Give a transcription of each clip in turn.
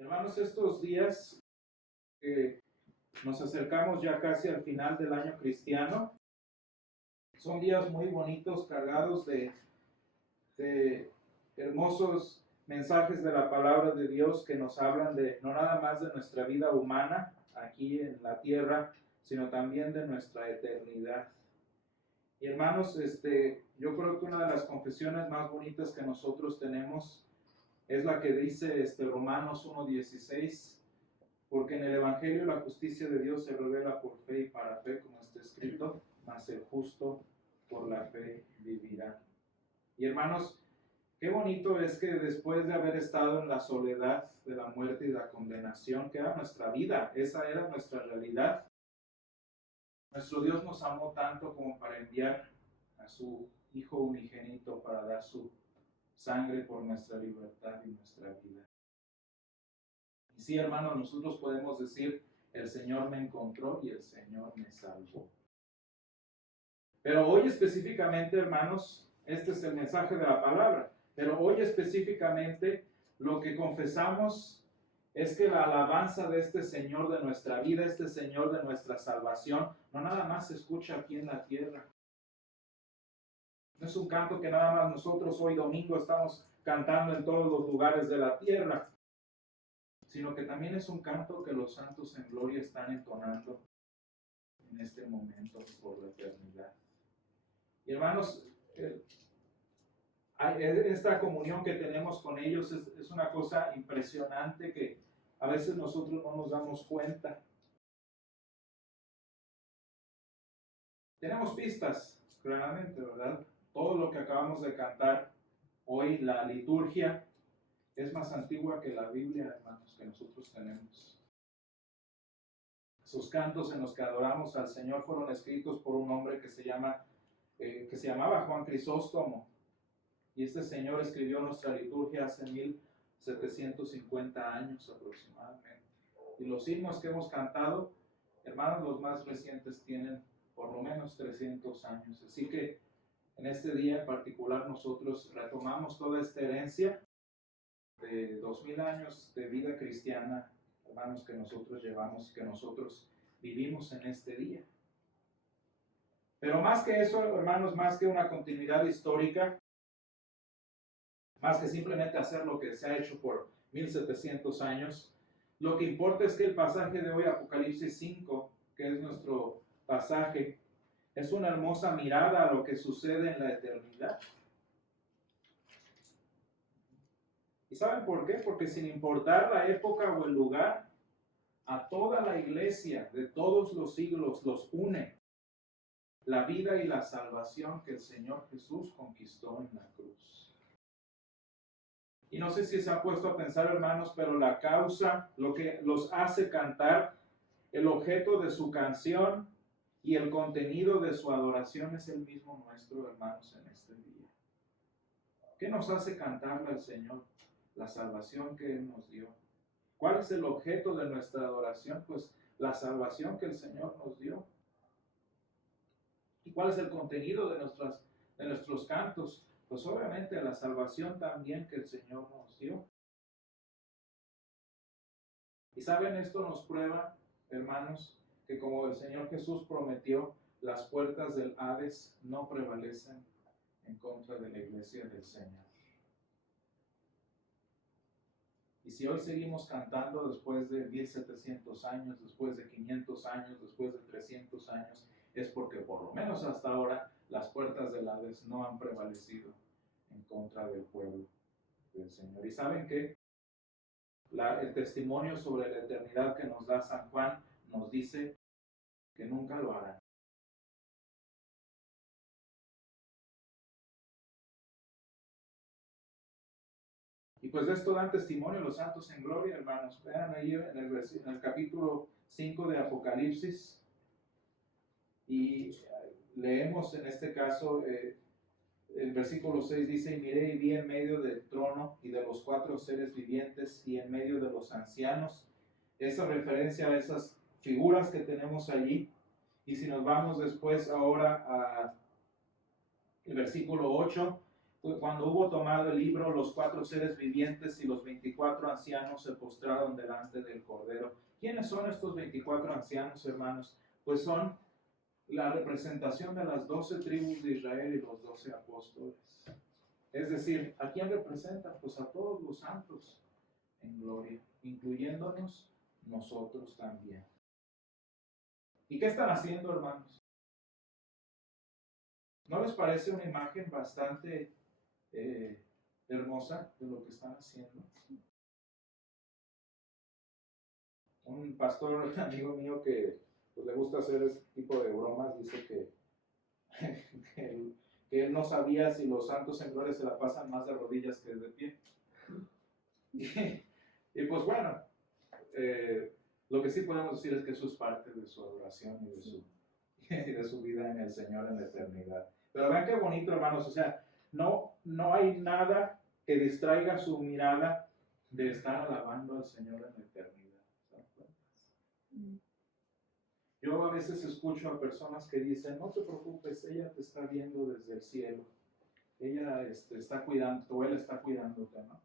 Hermanos, estos días que nos acercamos ya casi al final del año cristiano, son días muy bonitos, cargados de hermosos mensajes de la palabra de Dios que nos hablan de no nada más de nuestra vida humana aquí en la tierra, sino también de nuestra eternidad. Y hermanos, yo creo que una de las confesiones más bonitas que nosotros tenemos es la que dice Romanos 1:16, porque en el Evangelio la justicia de Dios se revela por fe y para fe, como está escrito, mas el justo por la fe vivirá. Y hermanos, qué bonito es que después de haber estado en la soledad de la muerte y la condenación, que era nuestra vida, esa era nuestra realidad, nuestro Dios nos amó tanto como para enviar a su Hijo unigénito para dar su sangre por nuestra libertad y nuestra vida. Y sí, hermanos, nosotros podemos decir, el Señor me encontró y el Señor me salvó. Pero hoy específicamente, hermanos, este es el mensaje de la palabra, pero hoy específicamente lo que confesamos es que la alabanza de este Señor de nuestra vida, este Señor de nuestra salvación, no nada más se escucha aquí en la tierra. No es un canto que nada más nosotros hoy domingo estamos cantando en todos los lugares de la tierra, sino que también es un canto que los santos en gloria están entonando en este momento por la eternidad. Y hermanos, esta comunión que tenemos con ellos es una cosa impresionante que a veces nosotros no nos damos cuenta. Tenemos pistas, claramente, ¿verdad? Todo lo que acabamos de cantar hoy, la liturgia, es más antigua que la Biblia, hermanos, que nosotros tenemos. Sus cantos en los que adoramos al Señor fueron escritos por un hombre que se llamaba Juan Crisóstomo. Y este señor escribió nuestra liturgia hace 1750 años aproximadamente. Y los himnos que hemos cantado, hermanos, los más recientes tienen por lo menos 300 años. Así que en este día en particular nosotros retomamos toda esta herencia de 2000 años de vida cristiana, hermanos, que nosotros llevamos y que nosotros vivimos en este día. Pero más que eso, hermanos, más que una continuidad histórica, más que simplemente hacer lo que se ha hecho por 1700 años, lo que importa es que el pasaje de hoy, Apocalipsis 5, que es nuestro pasaje, es una hermosa mirada a lo que sucede en la eternidad. ¿Y saben por qué? Porque sin importar la época o el lugar, a toda la iglesia de todos los siglos los une la vida y la salvación que el Señor Jesús conquistó en la cruz. Y no sé si se ha puesto a pensar, hermanos, pero la causa, lo que los hace cantar, el objeto de su canción y el contenido de su adoración es el mismo nuestro, hermanos, en este día. ¿Qué nos hace cantarle al Señor? La salvación que Él nos dio. ¿Cuál es el objeto de nuestra adoración? Pues la salvación que el Señor nos dio. ¿Y cuál es el contenido de nuestros cantos? Pues obviamente la salvación también que el Señor nos dio. Y saben, esto nos prueba, hermanos, que como el Señor Jesús prometió, las puertas del Hades no prevalecen en contra de la iglesia del Señor. Y si hoy seguimos cantando después de 1700 años, después de 500 años, después de 300 años, es porque por lo menos hasta ahora las puertas del Hades no han prevalecido en contra del pueblo del Señor. ¿Y saben qué? El testimonio sobre la eternidad que nos da San Juan nos dice que nunca lo harán. Y pues de esto dan testimonio los santos en gloria, hermanos. Vean ahí en el capítulo 5 de Apocalipsis. Y leemos en este caso, el versículo 6 dice, y miré y vi en medio del trono y de los 4 seres vivientes y en medio de los ancianos. Esa referencia a esas figuras que tenemos allí. Y si nos vamos después ahora a el versículo 8, Cuando hubo tomado el libro, los 4 seres vivientes y los 24 ancianos se postraron delante del Cordero. ¿Quiénes son estos 24 ancianos, hermanos? Pues son la representación de las 12 tribus de Israel y los 12 apóstoles. Es decir, ¿a quién representan? Pues a todos los santos en gloria, incluyéndonos nosotros también. ¿Y qué están haciendo, hermanos? ¿No les parece una imagen bastante hermosa de lo que están haciendo? Un pastor, amigo mío, que pues, le gusta hacer este tipo de bromas, dice que él no sabía si los santos en gloria se la pasan más de rodillas que de pie. Y pues bueno, lo que sí podemos decir es que eso es parte de su adoración y de su vida en el Señor en la eternidad. Pero vean qué bonito, hermanos, o sea, no hay nada que distraiga su mirada de estar alabando al Señor en la eternidad. Yo a veces escucho a personas que dicen, no te preocupes, ella te está viendo desde el cielo. Ella está cuidando, o él está cuidándote, ¿no?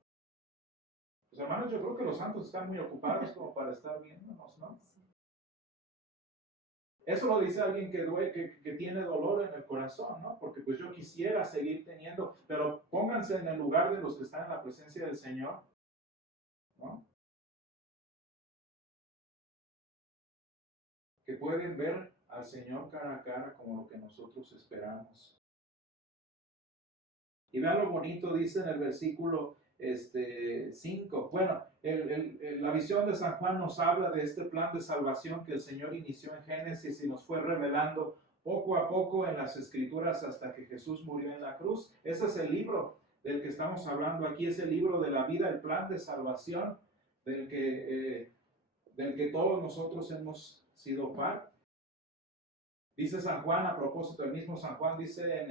Pues hermanos, yo creo que los santos están muy ocupados como para estar viéndonos, ¿no? Eso lo dice alguien que tiene dolor en el corazón, ¿no? Porque pues yo quisiera seguir teniendo, pero pónganse en el lugar de los que están en la presencia del Señor, ¿no? Que pueden ver al Señor cara a cara como lo que nosotros esperamos. Y vean lo bonito, dice en el versículo 5. Bueno, la visión de San Juan nos habla de este plan de salvación que el Señor inició en Génesis y nos fue revelando poco a poco en las Escrituras hasta que Jesús murió en la cruz. Ese es el libro del que estamos hablando aquí, es el libro de la vida, el plan de salvación del que todos nosotros hemos sido parte. Dice San Juan, a propósito, el mismo San Juan dice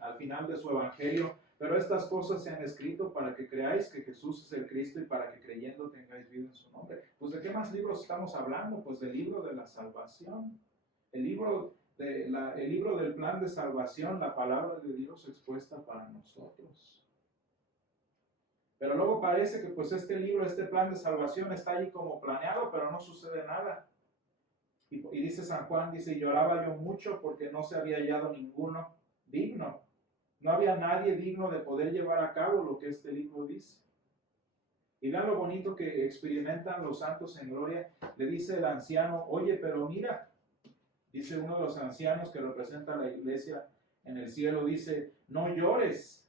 al final de su evangelio, pero estas cosas se han escrito para que creáis que Jesús es el Cristo y para que creyendo tengáis vida en su nombre. Pues ¿de qué más libros estamos hablando? Pues del libro de la salvación, el libro del plan de salvación, la palabra de Dios expuesta para nosotros. Pero luego parece que pues este libro, este plan de salvación está ahí como planeado, pero no sucede nada. Y dice San Juan, dice, lloraba yo mucho porque no se había hallado ninguno digno. No había nadie digno de poder llevar a cabo lo que este libro dice. Y vean lo bonito que experimentan los santos en gloria. Le dice el anciano, oye, pero mira, dice uno de los ancianos que representa a la iglesia en el cielo, dice, no llores.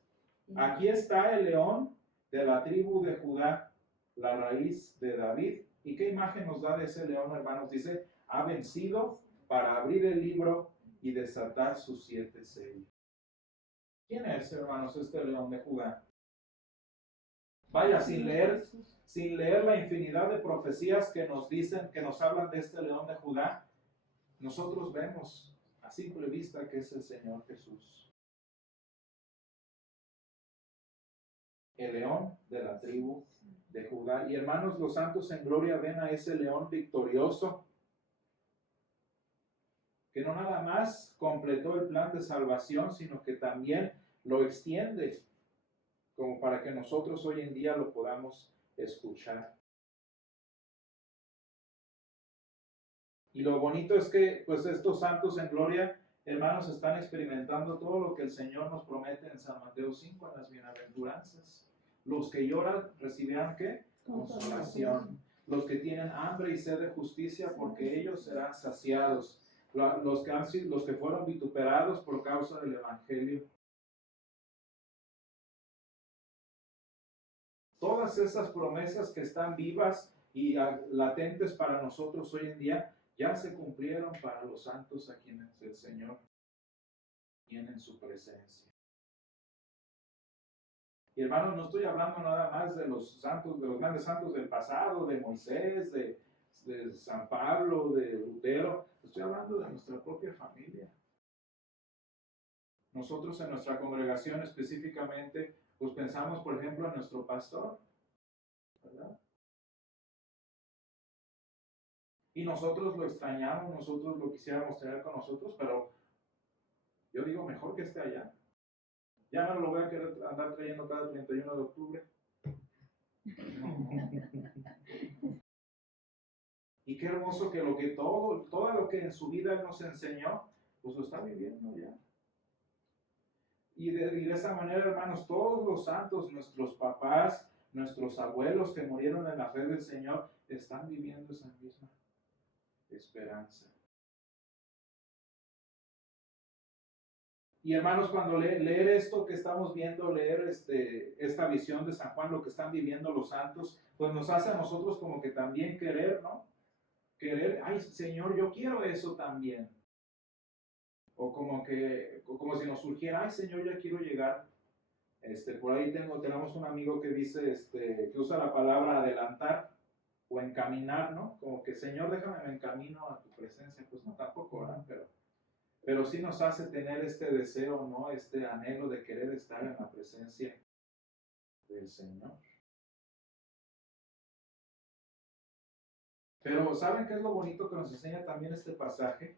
Aquí está el león de la tribu de Judá, la raíz de David. ¿Y qué imagen nos da de ese león, hermanos? Dice, ha vencido para abrir el libro y desatar sus 7 sellos. ¿Quién es, hermanos, este león de Judá? Vaya, sin leer la infinidad de profecías que nos dicen, que nos hablan de este león de Judá, nosotros vemos a simple vista que es el Señor Jesús. El león de la tribu de Judá. Y hermanos, los santos en gloria ven a ese león victorioso, que no nada más completó el plan de salvación, sino que también lo extiende, como para que nosotros hoy en día lo podamos escuchar. Y lo bonito es que pues estos santos en gloria, hermanos, están experimentando todo lo que el Señor nos promete en San Mateo 5, en las bienaventuranzas. Los que lloran recibirán ¿qué? Consolación. Los que tienen hambre y sed de justicia, porque ellos serán saciados. Los que fueron vituperados por causa del Evangelio. Todas esas promesas que están vivas y latentes para nosotros hoy en día, ya se cumplieron para los santos a quienes el Señor tiene en su presencia. Y hermanos, no estoy hablando nada más de los santos, de los grandes santos del pasado, de Moisés, de San Pablo, de Lutero. Estoy hablando de nuestra propia familia. Nosotros en nuestra congregación específicamente, pues pensamos, por ejemplo, en nuestro pastor, ¿verdad? Y nosotros lo extrañamos, nosotros lo quisiéramos tener con nosotros, pero yo digo, mejor que esté allá. Ya no lo voy a querer andar trayendo cada 31 de octubre. Y qué hermoso que todo lo que en su vida Él nos enseñó, pues lo está viviendo ya. Y de esa manera, hermanos, todos los santos, nuestros papás, nuestros abuelos que murieron en la fe del Señor, están viviendo esa misma esperanza. Y hermanos, cuando leer esto que estamos viendo, leer esta visión de San Juan, lo que están viviendo los santos, pues nos hace a nosotros como que también querer, ¿no? Querer, ay Señor, yo quiero eso también. O como si nos surgiera, ay Señor, ya quiero llegar. Por ahí tenemos un amigo que dice, que usa la palabra adelantar o encaminar, ¿no? Como que Señor, déjame, me encamino a tu presencia. Pues no, tampoco, ¿verdad? Pero sí nos hace tener este deseo, ¿no? Este anhelo de querer estar en la presencia del Señor. Pero ¿saben qué es lo bonito que nos enseña también este pasaje?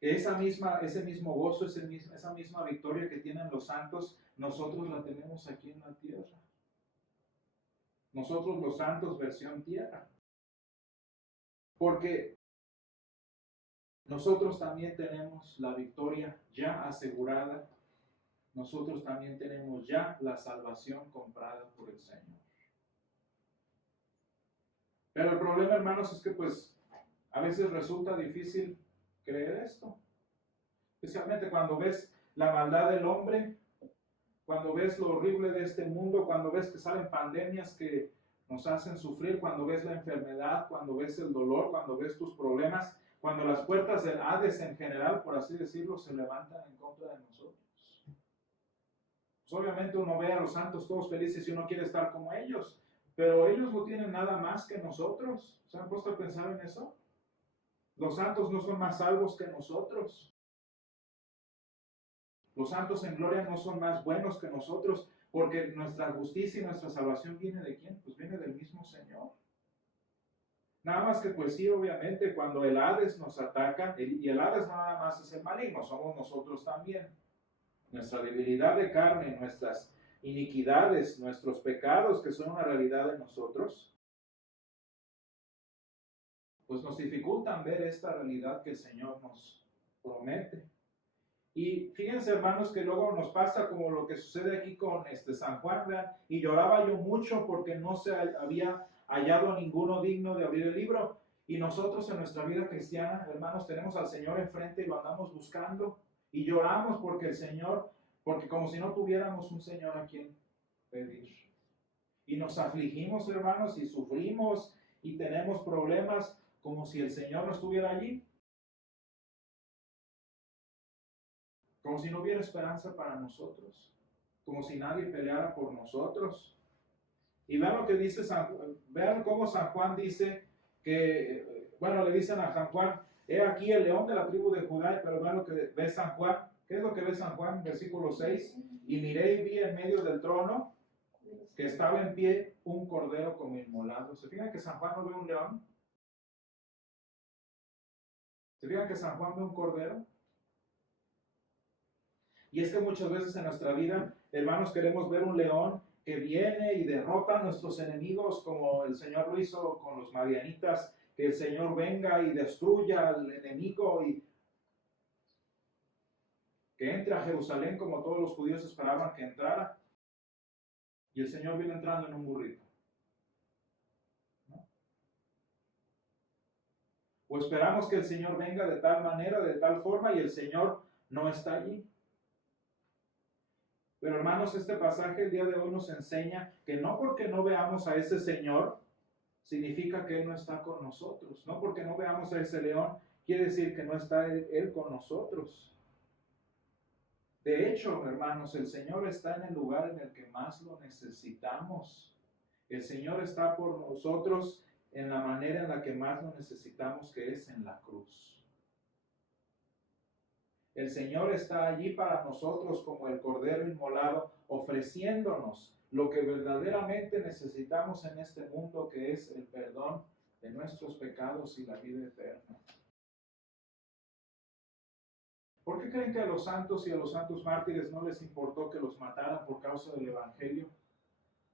Que ese mismo gozo, esa misma victoria que tienen los santos, nosotros la tenemos aquí en la tierra. Nosotros los santos versión tierra. Porque nosotros también tenemos la victoria ya asegurada. Nosotros también tenemos ya la salvación comprada por el Señor. Pero el problema, hermanos, es que pues a veces resulta difícil creer esto. Especialmente cuando ves la maldad del hombre, cuando ves lo horrible de este mundo, cuando ves que salen pandemias que nos hacen sufrir, cuando ves la enfermedad, cuando ves el dolor, cuando ves tus problemas, cuando las puertas del Hades en general, por así decirlo, se levantan en contra de nosotros. Pues obviamente uno ve a los santos todos felices y uno quiere estar como ellos, pero ellos no tienen nada más que nosotros. ¿Se han puesto a pensar en eso? Los santos no son más salvos que nosotros. Los santos en gloria no son más buenos que nosotros, porque nuestra justicia y nuestra salvación viene de quién? Pues viene del mismo Señor. Nada más que pues sí, obviamente, cuando el Hades nos ataca, y el Hades no nada más es el maligno, somos nosotros también. Nuestra debilidad de carne, nuestras iniquidades, nuestros pecados que son una realidad de nosotros, pues nos dificultan ver esta realidad que el Señor nos promete. Y fíjense, hermanos, que luego nos pasa como lo que sucede aquí con San Juan, ¿verdad? Y lloraba yo mucho porque no se había hallado a ninguno digno de abrir el libro. Y nosotros en nuestra vida cristiana, hermanos, tenemos al Señor enfrente y lo andamos buscando. Y lloramos porque el Señor, porque como si no tuviéramos un Señor a quien pedir. Y nos afligimos, hermanos, y sufrimos y tenemos problemas como si el Señor no estuviera allí. Como si no hubiera esperanza para nosotros, como si nadie peleara por nosotros. Y vean lo que dice vean cómo San Juan dice que, bueno, le dicen a San Juan, he aquí el león de la tribu de Judá, pero vean lo que ve San Juan. ¿Qué es lo que ve San Juan? Versículo 6, y miré y vi en medio del trono que estaba en pie un cordero como inmolado. ¿Se fijan que San Juan no ve un león? ¿Se fijan que San Juan ve un cordero? Y es que muchas veces en nuestra vida, hermanos, queremos ver un león que viene y derrota a nuestros enemigos como el Señor lo hizo con los madianitas, que el Señor venga y destruya al enemigo y que entre a Jerusalén como todos los judíos esperaban que entrara. Y el Señor viene entrando en un burrito. ¿No? O esperamos que el Señor venga de tal manera, de tal forma, y el Señor no está allí. Pero hermanos, este pasaje el día de hoy nos enseña que no porque no veamos a ese Señor, significa que Él no está con nosotros. No porque no veamos a ese león, quiere decir que no está Él con nosotros. De hecho, hermanos, el Señor está en el lugar en el que más lo necesitamos. El Señor está por nosotros en la manera en la que más lo necesitamos, que es en la cruz. El Señor está allí para nosotros como el Cordero inmolado, ofreciéndonos lo que verdaderamente necesitamos en este mundo, que es el perdón de nuestros pecados y la vida eterna. ¿Por qué creen que a los santos y a los santos mártires no les importó que los mataran por causa del Evangelio?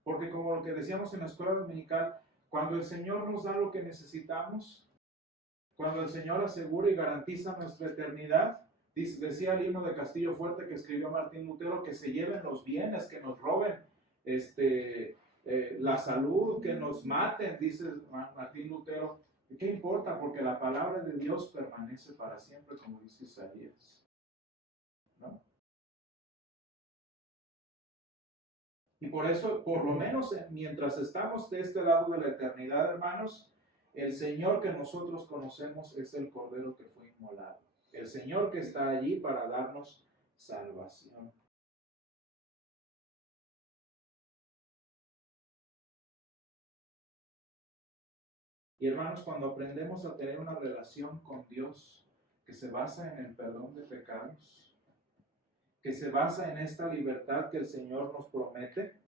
Porque como lo que decíamos en la escuela dominical, cuando el Señor nos da lo que necesitamos, cuando el Señor asegura y garantiza nuestra eternidad, decía el himno de Castillo Fuerte que escribió Martín Lutero, que se lleven los bienes, que nos roben la salud, que nos maten, dice Martín Lutero. ¿Y qué importa? Porque la palabra de Dios permanece para siempre, como dice Isaías, ¿no? Y por eso, por lo menos mientras estamos de este lado de la eternidad, hermanos, el Señor que nosotros conocemos es el Cordero que fue inmolado. El Señor que está allí para darnos salvación. Y hermanos, cuando aprendemos a tener una relación con Dios que se basa en el perdón de pecados, que se basa en esta libertad que el Señor nos promete,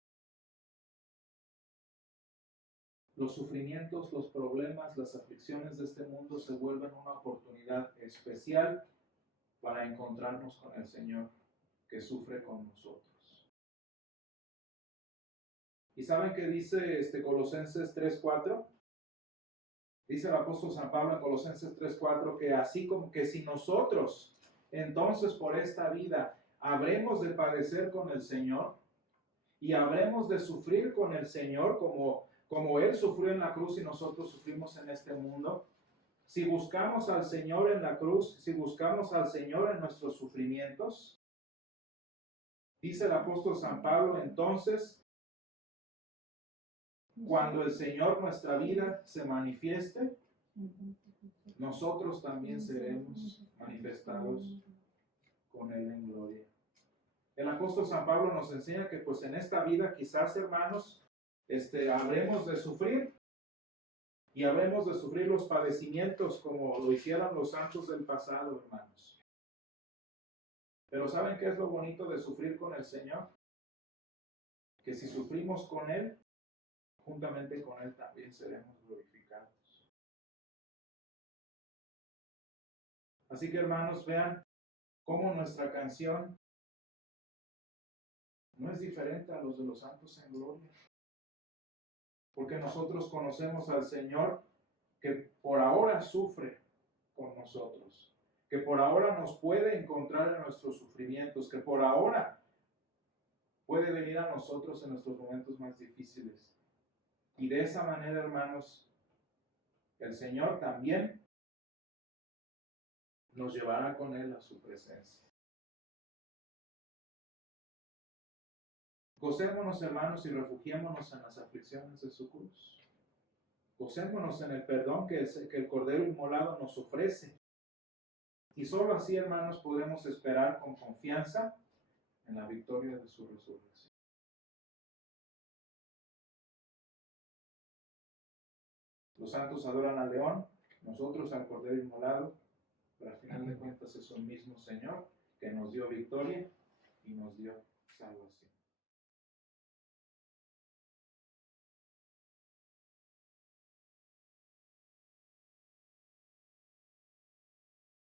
los sufrimientos, los problemas, las aflicciones de este mundo se vuelven una oportunidad especial para encontrarnos con el Señor que sufre con nosotros. ¿Y saben qué dice Colosenses 3:4? Dice el apóstol San Pablo en Colosenses 3:4 que así como que si nosotros entonces por esta vida habremos de padecer con el Señor y habremos de sufrir con el Señor como Él sufrió en la cruz y nosotros sufrimos en este mundo, si buscamos al Señor en la cruz, si buscamos al Señor en nuestros sufrimientos, dice el apóstol San Pablo, entonces, cuando el Señor nuestra vida se manifieste, nosotros también seremos manifestados con Él en gloria. El apóstol San Pablo nos enseña que pues en esta vida quizás, hermanos, habremos de sufrir y habremos de sufrir los padecimientos como lo hicieron los santos del pasado, hermanos. Pero ¿saben qué es lo bonito de sufrir con el Señor? Que si sufrimos con Él, juntamente con Él también seremos glorificados. Así que, hermanos, vean cómo nuestra canción no es diferente a los de los santos en gloria. Porque nosotros conocemos al Señor que por ahora sufre con nosotros, que por ahora nos puede encontrar en nuestros sufrimientos, que por ahora puede venir a nosotros en nuestros momentos más difíciles. Y de esa manera, hermanos, el Señor también nos llevará con Él a su presencia. Gocémonos, hermanos, y refugiémonos en las aflicciones de su cruz. Gocémonos en el perdón que el Cordero Inmolado nos ofrece. Y solo así, hermanos, podemos esperar con confianza en la victoria de su resurrección. Los santos adoran al león, nosotros al Cordero Inmolado, pero al final de cuentas es un mismo Señor que nos dio victoria y nos dio salvación.